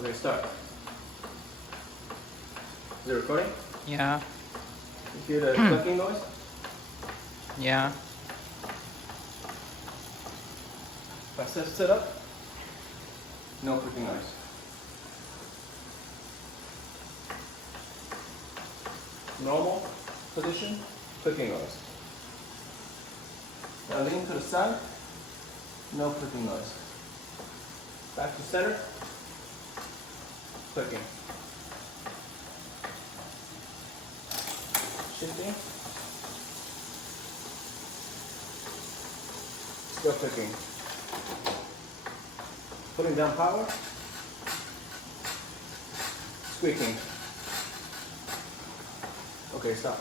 Okay, start. Is it recording? Yeah, You hear the clicking noise? yeah. If I sit up, no clicking noise. Normal position, clicking noise. Now lean to the side, no clicking noise. Back to center, clicking. Shifting, still clicking. Putting down power, squeaking. Okay, stop.